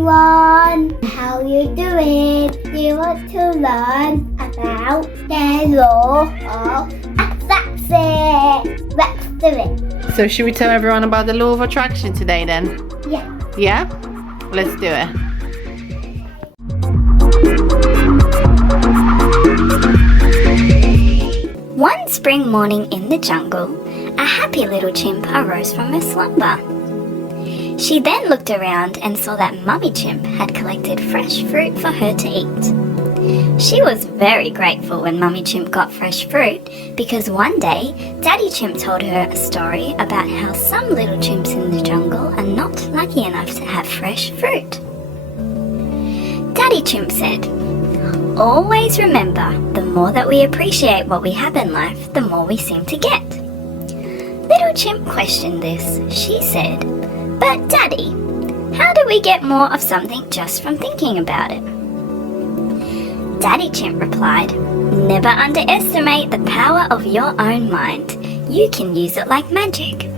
everyone! How you doing? You want to learn about the law of attraction? Let's do it! So should we tell everyone about the law of attraction today then? Yeah. Yeah? Let's do it. One spring morning in the jungle, a happy little chimp arose from her slumber. She then looked around and saw that Mummy Chimp had collected fresh fruit for her to eat. She was very grateful when Mummy Chimp got fresh fruit because one day Daddy Chimp told her a story about how some little chimps in the jungle are not lucky enough to have fresh fruit. Daddy Chimp said, "Always remember, the more that we appreciate what we have in life, the more we seem to get." Little Chimp questioned this. She said, "But Daddy, how do we get more of something just from thinking about it?" Daddy Chimp replied, "Never underestimate the power of your own mind. You can use it like magic."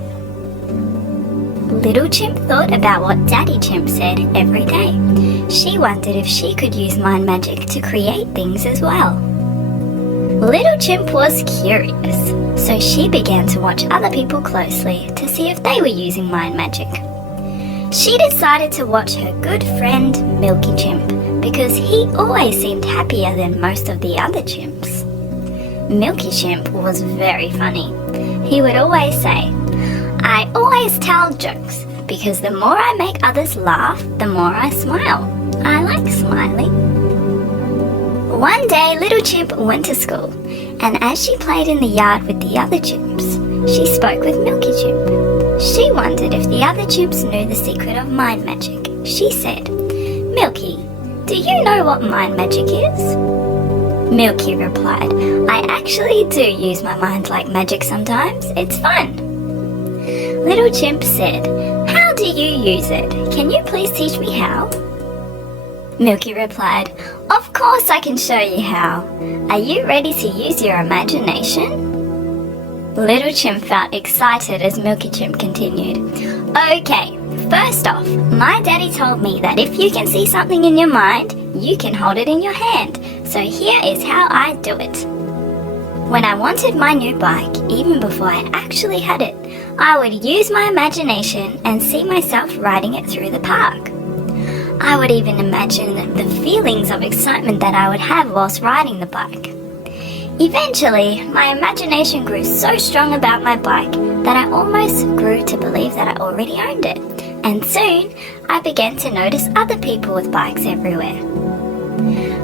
Little Chimp thought about what Daddy Chimp said every day. She wondered if she could use mind magic to create things as well. Little Chimp was curious, so she began to watch other people closely to see if they were using mind magic. She decided to watch her good friend Milky Chimp because he always seemed happier than most of the other chimps. Milky Chimp was very funny. He would always say, "I always tell jokes because the more I make others laugh, the more I smile. I like smiling." One day, Little Chimp went to school, and as she played in the yard with the other chimps, she spoke with Milky Chimp. She wondered if the other chimps knew the secret of mind magic. She said, "Milky, do you know what mind magic is?" Milky replied, "I actually do use my mind like magic sometimes. It's fun." Little Chimp said, "How do you use it? Can you please teach me how?" Milky replied, "Of course I can show you how. Are you ready to use your imagination?" Little Chimp felt excited as Milky Chimp continued. "Okay, first off, my daddy told me that if you can see something in your mind, you can hold it in your hand. So here is how I do it. When I wanted my new bike, even before I actually had it, I would use my imagination and see myself riding it through the park. I would even imagine the feelings of excitement that I would have whilst riding the bike. Eventually, my imagination grew so strong about my bike that I almost grew to believe that I already owned it. And soon, I began to notice other people with bikes everywhere.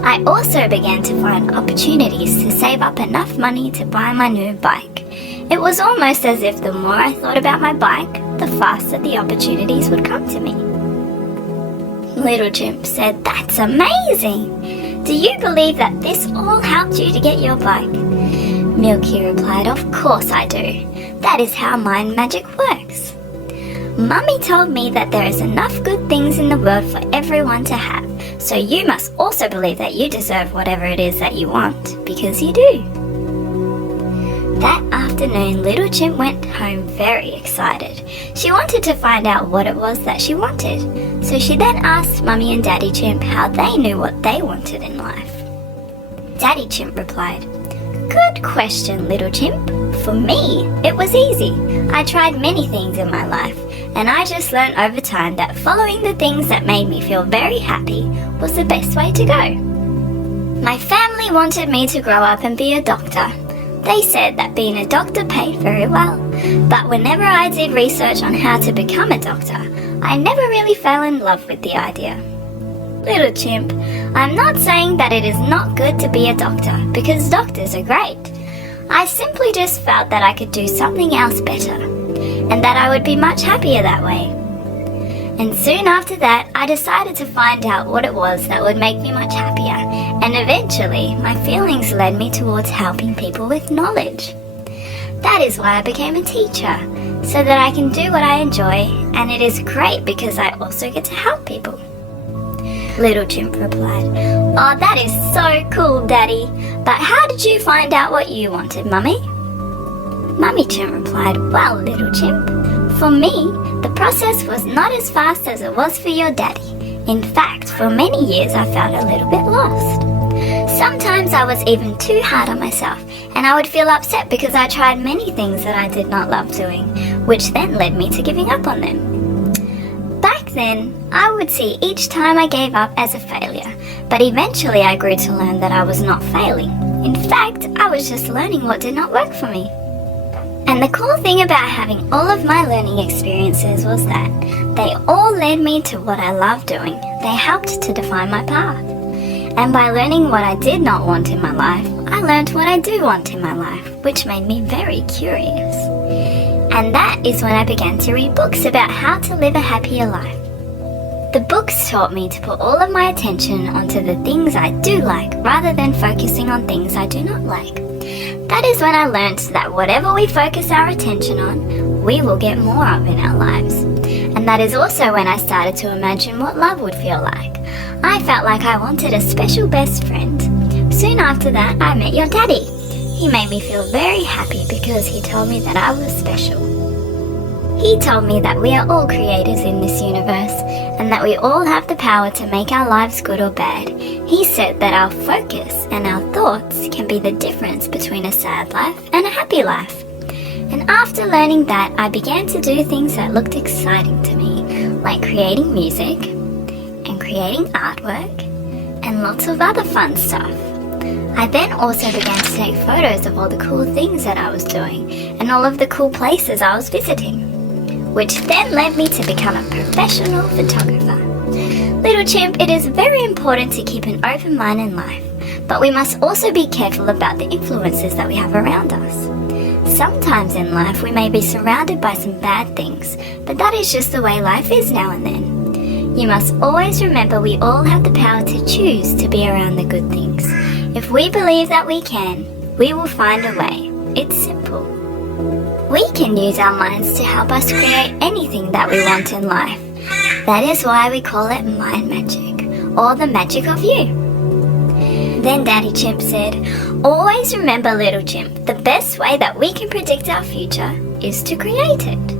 I also began to find opportunities to save up enough money to buy my new bike. It was almost as if the more I thought about my bike, the faster the opportunities would come to me." Little Chimp said, "That's amazing! Do you believe that this all helped you to get your bike?" Milky replied, "Of course I do. That is how mind magic works. Mummy told me that there is enough good things in the world for everyone to have, so you must also believe that you deserve whatever it is that you want, because you do." That afternoon, Little Chimp went home very excited. She wanted to find out what it was that she wanted, so she then asked Mummy and Daddy Chimp how they knew what they wanted in life. Daddy Chimp replied, "Good question, Little Chimp. For me, it was easy. I tried many things in my life, and I just learned over time that following the things that made me feel very happy was the best way to go. My family wanted me to grow up and be a doctor. They said that being a doctor paid very well, but whenever I did research on how to become a doctor, I never really fell in love with the idea." Little Chimp, I'm not saying that it is not good to be a doctor, because doctors are great. I simply just felt that I could do something else better, and that I would be much happier that way. And soon after that, I decided to find out what it was that would make me much happier, and eventually my feelings led me towards helping people with knowledge. That is why I became a teacher, so that I can do what I enjoy, and it is great because I also get to help people." Little Chimp replied, "Oh, that is so cool, Daddy. But how did you find out what you wanted, Mummy?" Mummy Chimp replied, "Well, Little Chimp, for me, the process was not as fast as it was for your daddy. In fact, for many years I felt a little bit lost. Sometimes I was even too hard on myself, and I would feel upset because I tried many things that I did not love doing, which then led me to giving up on them. Back then, I would see each time I gave up as a failure, but eventually I grew to learn that I was not failing. In fact, I was just learning what did not work for me. And the cool thing about having all of my learning experiences was that they all led me to what I love doing. They helped to define my path. And by learning what I did not want in my life, I learned what I do want in my life, which made me very curious. And that is when I began to read books about how to live a happier life. The books taught me to put all of my attention onto the things I do like rather than focusing on things I do not like. That is when I learned that whatever we focus our attention on, we will get more of in our lives. And that is also when I started to imagine what love would feel like. I felt like I wanted a special best friend. Soon after that, I met your daddy. He made me feel very happy because he told me that I was special. He told me that we are all creators in this universe and that we all have the power to make our lives good or bad. He said that our focus and our thoughts can be the difference between a sad life and a happy life. And after learning that, I began to do things that looked exciting to me, like creating music and creating artwork and lots of other fun stuff. I then also began to take photos of all the cool things that I was doing and all of the cool places I was visiting, which then led me to become a professional photographer. Little Chimp, it is very important to keep an open mind in life, but we must also be careful about the influences that we have around us. Sometimes in life we may be surrounded by some bad things, but that is just the way life is now and then. You must always remember we all have the power to choose to be around the good things. If we believe that we can, we will find a way. It's simple. We can use our minds to help us create anything that we want in life. That is why we call it mind magic, or the magic of you. Then Daddy Chimp said, always remember, Little Chimp, the best way that we can predict our future is to create it.